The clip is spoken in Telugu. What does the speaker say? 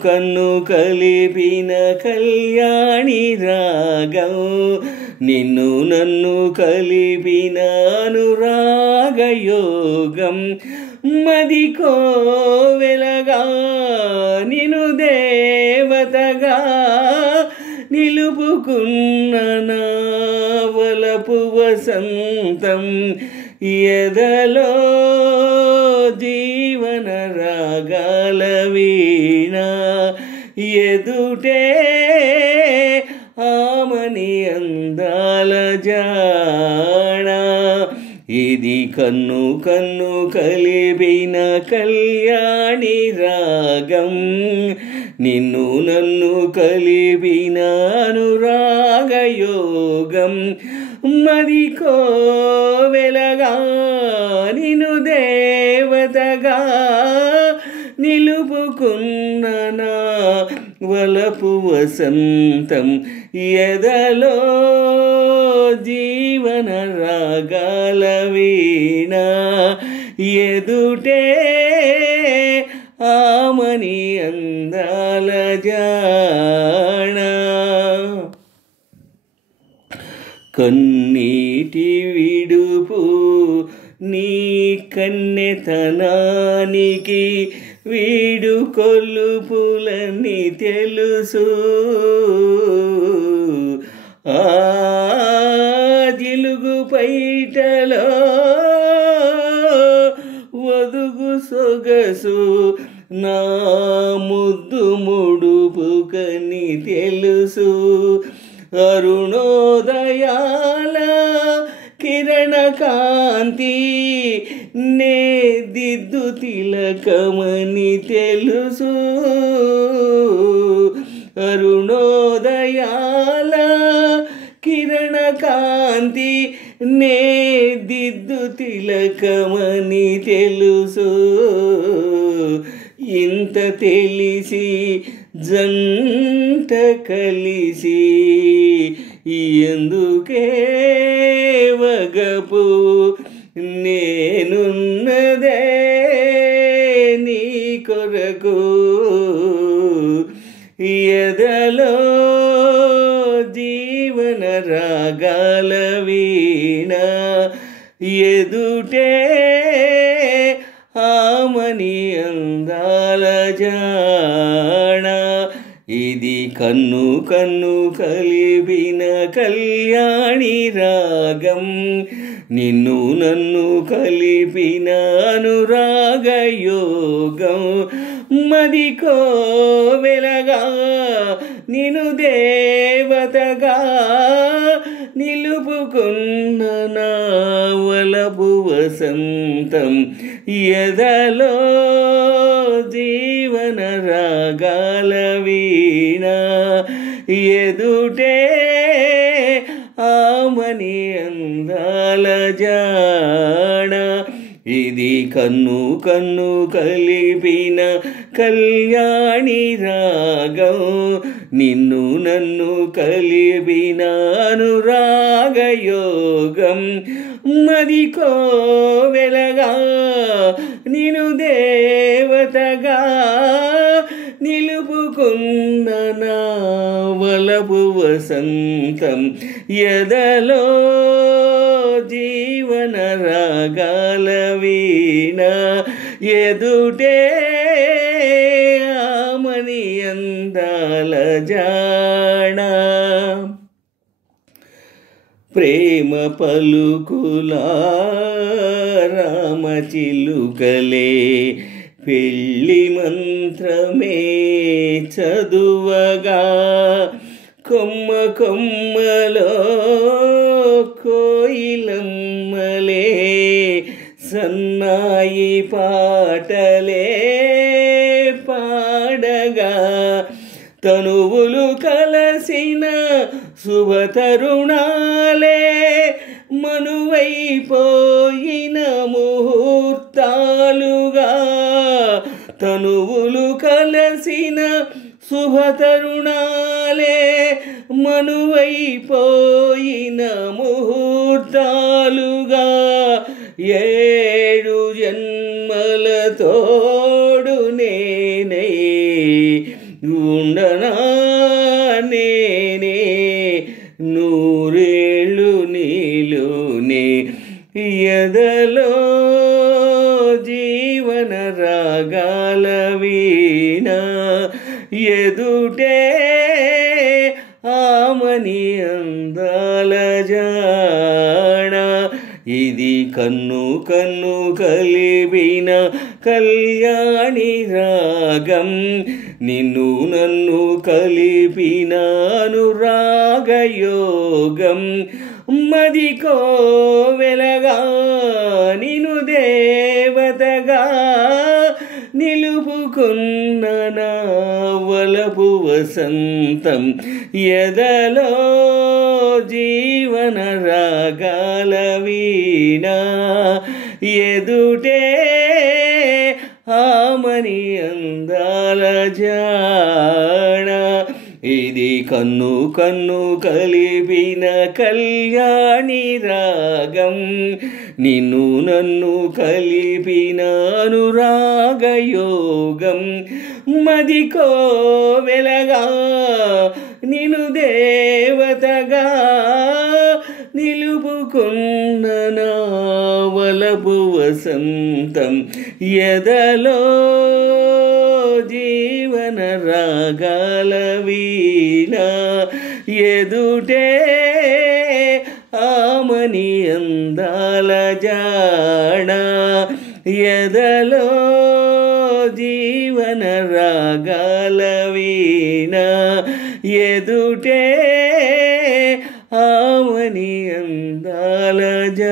కన్ను కలిపిన కళ్యాణి రాగం నిన్ను నన్ను కలిపిన అనురాగయోగం మది కోవెలగా నిను దేవతగా నిలుపుకున్న నా వలపు వసంతం ఎదలో జీవన రాగాల వీణ ఎదుటే ఆమని అందాల జాణ ఇది కన్ను కన్ను కలిపిన కళ్యాణి రాగం నిన్ను నన్ను కలిపిన అనురాగయోగం మది కోవెలగా నిను దేవతగా నిలుపుకున్న నా వలపు వసంతం ఎదలో జీవన రాగాల వీణ ఎదుటే ఆమని అందాల జాణ కన్నీటి విడుపు నీ కన్నెతనానికి వీడు కొలుపులని తెలుసు ఆ జిలుగు పైటలో వదుగు సొగసు నా ముద్దు ముడుపు కని తెలుసు అరుణోదయాల కిరణ కాంతి నే దిద్దు తిలకమని తెలుసు అరుణోదయాల కిరణ కాంతి నే దిద్దు తిలకమని తెలుసు ఇంత తెలిసి జంట కలిసి ఎందుకే వగపు నేనున్నదే నీ కొరకు ఎదలో జీవన రాగాల వీణ ఎదుటే ఆమని అందాల జాణ ఇది కన్ను కన్ను కలిపిన కళ్యాణి రాగం నిన్ను నన్ను కలిపిన అనురాగయోగం మది కోవెలగా నిను దేవతగా నిలుపుకున్న నా వలపు వసంతం ఎదలో జీవన రాగాల వీణ ఎదుటే ఆమని అందాల జాణ ఇది కన్ను కన్ను కలిపిన కళ్యాణి రాగం నిన్ను నన్ను కలిపిన అనురాగయోగం మది కోవెలగా నిను దేవతగా నిలుపుకున్న నా వలపు వసంతం ఎదలో జీవన రాగాల వీణ ఎదుటే ఆమని అందాల జాణ ప్రేమ పలుకులా రామచిలుకలే పెళ్ళి మంత్రమే చదువగా కొమ్మ కొమ్మలో కోయిలమ్మలే సన్నాయి పాటలే పాడగా తనువులు కలసిన శుభతరుణాలే మనువైపోయిన ముహూర్తాలుగా తనువులు కలసిన శుభతరుణాలే మనువైపోయిన ముహూర్తాలుగా ఏడు జన్మల తోడు నేనై ఉండనా నేనే నూరేళ్ళు నీలోనే ఎదలో జీవన రాగాల వీణ ఎదుటే ఆమని అందాల జాణ ఇది కన్ను కన్ను కలిపిన కళ్యాణి రాగం నిన్ను నన్ను కలిపిన అనురాగయోగం మదికో వెలగా నిను దేవతగా నిలుపుకున్న నా వలపు వసంతం ఎదలో జీవన రాగాల వీణ ఎదుటే ఆమని అందాల జాణ ఇది కన్ను కన్ను కలిపిన కళ్యాణి రాగం నిన్ను నన్ను కలిపిన అనురాగయోగం మదికో వెలగా నిను దేవతగా నిలుపుకున్న నా వలపు వసంతం ఎదలో జీవన రాగాల వీణ ఎదుటే ఆమని అందాల జాణ ఎదలో జీవన రాగాల వీణ ఎదుటే ఆమని అందాల జాణ.